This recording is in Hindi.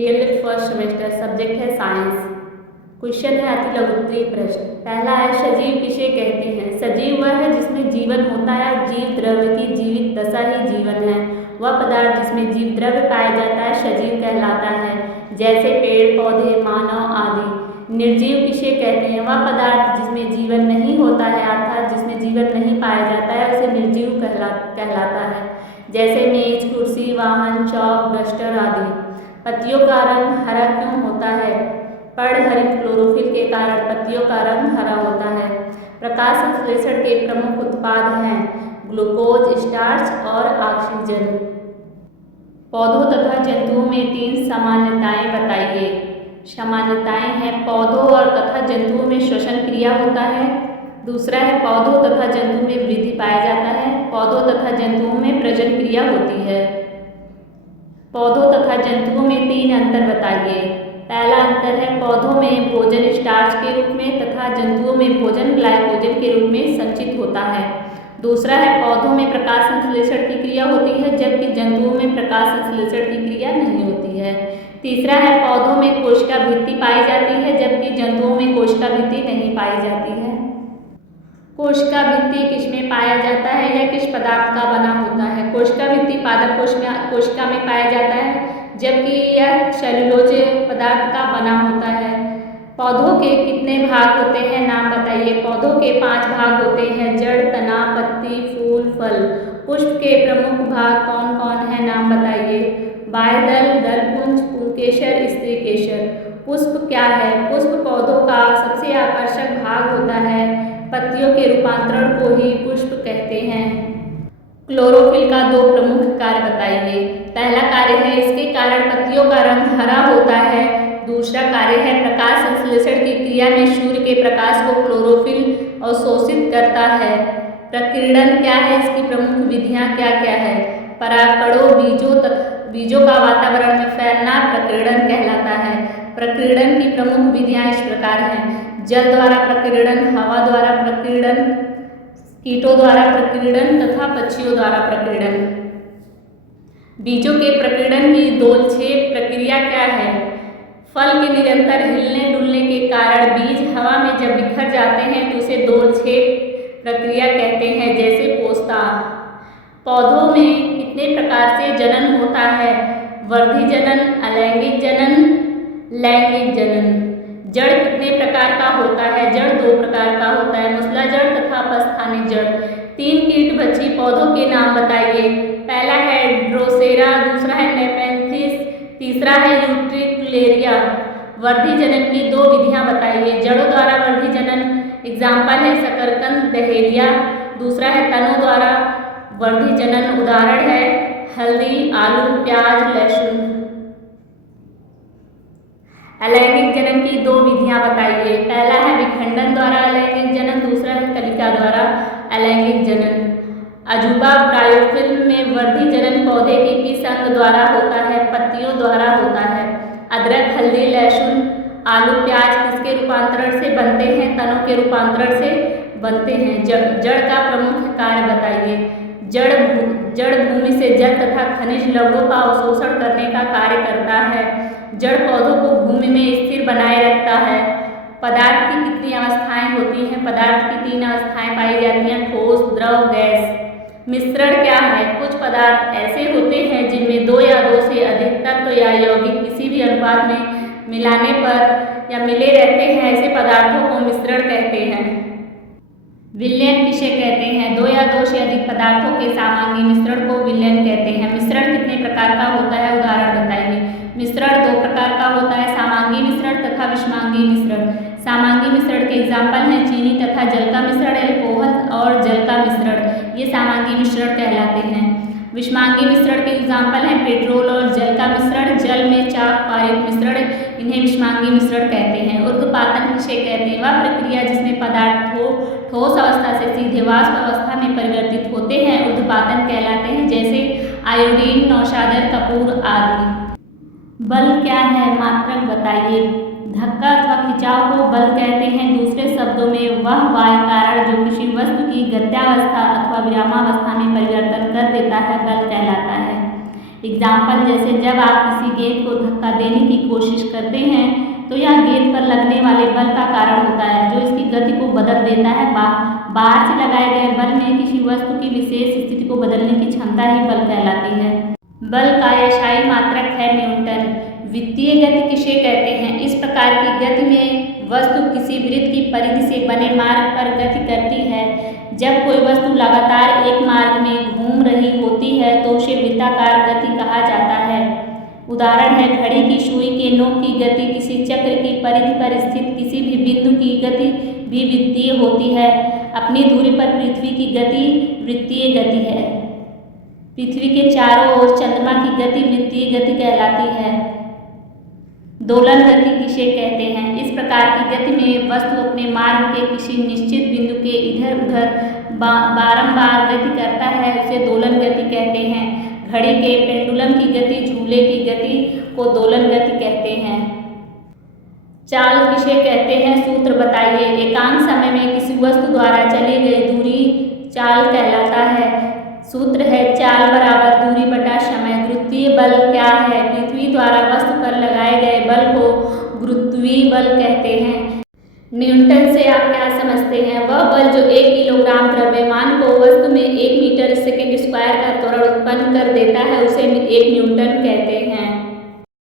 डीएलएड फर्स्ट सेमेस्टर, सब्जेक्ट है साइंस। क्वेश्चन है अति लघुत्तरीय प्रश्न। पहला है सजीव किसे कहते हैं? सजीव वह है जिसमें जीवन होता है और जीव द्रव्य की जीवित दशा ही जीवन है। वह पदार्थ जिसमें जीव द्रव्य पाया जाता है सजीव कहलाता है, जैसे पेड़ पौधे, मानव आदि। निर्जीव किसे कहते हैं? वह पदार्थ जिसमें जीवन नहीं होता है अर्थात जिसमें जीवन नहीं पाया जाता है उसे निर्जीव कहलाता है, जैसे मेज, कुर्सी, वाहन, चौक, डस्टर आदि। पत्तियों का रंग हरा क्यों होता है? पर्णहरित क्लोरोफिल के कारण पत्तियों का रंग हरा होता है। प्रकाश संश्लेषण के प्रमुख उत्पाद हैं ग्लूकोज, स्टार्च और ऑक्सीजन। पौधों तथा जंतुओं में 3 सामान्यताएं बताइए। सामान्यताएं हैं पौधों और तथा जंतुओं में श्वसन क्रिया होता है। दूसरा है पौधों तथा जंतुओं में वृद्धि पाया जाता है। पौधों तथा जंतुओं में प्रजनन क्रिया होती है। पौधों तथा जंतुओं में 3 अंतर बताइए। पहला अंतर है पौधों में भोजन स्टार्च के रूप में तथा जंतुओं में भोजन ग्लाइकोजन के रूप में संचित होता है। दूसरा है पौधों में प्रकाश संश्लेषण की क्रिया होती है जबकि जंतुओं में प्रकाश संश्लेषण की क्रिया नहीं होती है। तीसरा है पौधों में कोशिका भित्ति पाई जाती है जबकि जंतुओं में कोशिका भित्ति नहीं पाई जाती है। कोशिका भित्ति किसमें पाया जाता है या किस पदार्थ का बना होता है? कोशिका भित्ति पादप कोशिका में पाया जाता है जबकि यह सेल्यूलोज पदार्थ का बना होता है। पौधों के कितने भाग होते हैं? नाम बताइए। पौधों के 5 भाग होते हैं, जड़, तना, पत्ती, फूल, फल। पुष्प के प्रमुख भाग कौन कौन है? नाम बताइए। बाह्यदल, दलपुंज, पुंकेसर, स्त्रीकेसर। पुष्प क्या है? पुष्प पौधों का सबसे आकर्षक भाग होता है। पत्तियों के रूपांतरण को ही पुष्प कहते हैं। क्लोरोफिल का 2 प्रमुख कार्य बताइए। पहला कार्य है इसके कारण पत्तियों का रंग हरा होता है। दूसरा कार्य है प्रकाश संश्लेषण की क्रिया में सूर्य के प्रकाश को क्लोरोफिल अवशोषित करता है। प्रकीर्णन क्या है? इसकी प्रमुख विधियां क्या क्या है? परागकणों, बीजों का वातावरण में फैलना प्रकीर्णन कहलाता है। प्रकीर्णन की प्रमुख विधियां इस प्रकार हैं: जल द्वारा प्रकीर्णन, हवा द्वारा प्रकीर्णन, कीटों द्वारा प्रकीर्णन तथा पक्षियों द्वारा प्रकीर्णन। बीजों के प्रकीर्णन की दोलछेप प्रक्रिया क्या है? फल के निरंतर हिलने डुलने के कारण बीज हवा में जब बिखर जाते हैं तो उसे दोलछेप प्रक्रिया कहते हैं, जैसे पोस्ता। पौधों में कितने प्रकार से जनन होता है? वर्धी जनन, अलैंगिक जनन, लैंगिक जनन। जड़ कितने प्रकार का होता है? जड़ 2 प्रकार का होता है, मूसला जड़ तथा अपस्थानिक जड़। 3 कीटभक्षी पौधों के नाम बताइए। पहला है ड्रोसेरा, दूसरा है नेपेंथिस, तीसरा है यूट्रिकुलेरिया। वर्धी जनन की 2 विधियां बताइए। जड़ों द्वारा वर्धी जनन एग्जाम्पल है शकरकंद, डहेलिया। दूसरा है तनों द्वारा वर्धी जनन, उदाहरण है हल्दी, आलू, प्याज, लहसुन। अलैंगिक जनन की 2 विधियां बताइए। पहला है विखंडन द्वारा अलैंगिक जनन, दूसरा है कलिका द्वारा अलैंगिक जनन। अजूबा ब्रायोफिल्म में वर्धी जनन पौधे के किस अंग द्वारा होता है? पत्तियों द्वारा होता है। अदरक, हल्दी, लहसुन, आलू, प्याज किसके रूपांतरण से बनते हैं? तनों के रूपांतरण से बनते हैं। जड़ का प्रमुख कार्य बताइए। जड़ भूमि से जल तथा खनिज लवणों का अवशोषण करने का कार्य करता है। जड़ पौधों को भूमि में स्थिर बनाए रखता है। पदार्थ की कितनी अवस्थाएं होती हैं? पदार्थ की 3 अवस्थाएं पाई जाती हैं, ठोस, द्रव, गैस। मिश्रण क्या है? कुछ पदार्थ ऐसे होते हैं जिनमें 2 या 2 से अधिक तत्व या यौगिक किसी भी अनुपात में मिलाने पर या मिले रहते हैं, ऐसे पदार्थों को मिश्रण कहते हैं। विलयन किसे कहते हैं? 2 या 2 से अधिक पदार्थों के समांगी मिश्रण को विलयन कहते हैं। मिश्रण कितने प्रकार का होता है? उदाहरण बताइए। मिश्रण 2 प्रकार का होता है, समांगी मिश्रण तथा विषमांगी मिश्रण। समांगी मिश्रण के एग्जाम्पल हैं चीनी तथा जल का मिश्रण, एल्कोहल और जल का मिश्रण, ये समांगी मिश्रण कहलाते हैं। विषमांगी मिश्रण के एग्जाम्पल हैं पेट्रोल और जल का मिश्रण, जल में चाक पारित मिश्रण, इन्हें विषमांगी मिश्रण कहते हैं। ऊर्ध्वपातन किसे कहते हैं? वह प्रक्रिया जिसमें पदार्थ ठोस अवस्था से सीधे वाष्प अवस्था में परिवर्तित होते हैं, ऊर्ध्वपातन कहलाते हैं, जैसे आयोडीन, नौशादर, कपूर आदि। बल क्या है? मात्रक बताइए। धक्का अथवा खिंचाव को बल कहते हैं। दूसरे शब्दों में वह वायु कारण जो किसी वस्तु की गत्यावस्था अथवा विरामावस्था में परिवर्तन कर देता है, बल कहलाता है। एग्जाम्पल जैसे जब आप किसी गेंद को धक्का देने की कोशिश करते हैं तो यह गेंद पर लगने वाले बल का कारण होता है जो इसकी गति को बदल देता है। बाहर से लगाए गए बल में किसी वस्तु की विशेष स्थिति को बदलने की क्षमता ही बल कहलाती है। बल का यशाई मात्रक है न्यूटन। वृत्तीय गति किसे कहते हैं? इस प्रकार की गति में वस्तु किसी वृत्त की परिधि से बने मार्ग पर गति करती है। जब कोई वस्तु लगातार एक मार्ग में घूम रही होती है तो उसे वृत्ताकार गति कहा जाता है। उदाहरण है घड़ी की सुई के नोक की गति किसी चक्र की परिधि पर स्थित किसी भी बिंदु की गति भी वृत्तीय होती है। अपनी धुरी पर पृथ्वी की गति वृत्तीय गति है। पृथ्वी के चारों ओर चंद्रमा की गति वृत्तीय गति कहलाती है। दोलन गति किसे कहते हैं? इस प्रकार की गति में वस्तु अपने मार्ग के किसी निश्चित बिंदु के इधर उधर बारंबार गति करता है, उसे दोलन गति कहते हैं। घड़ी के पेंडुलम की गति झूले की गति को दोलन गति कहते हैं। चाल किसे कहते हैं? सूत्र बताइए। एकांक समय में किसी वस्तु द्वारा चली गई दूरी चाल कहलाता है। सूत्र है चाल बराबर दूरी बटा समय। गुरुत्वीय बल क्या है? पृथ्वी द्वारा वस्तु पर लगाए गए बल को गुरुत्वीय बल कहते हैं। न्यूटन से आप क्या समझते हैं? वह बल जो 1 किलोग्राम द्रव्यमान को वस्तु में 1 मीटर सेकेंड स्क्वायर का त्वरण उत्पन्न कर देता है उसे 1 न्यूटन कहते हैं।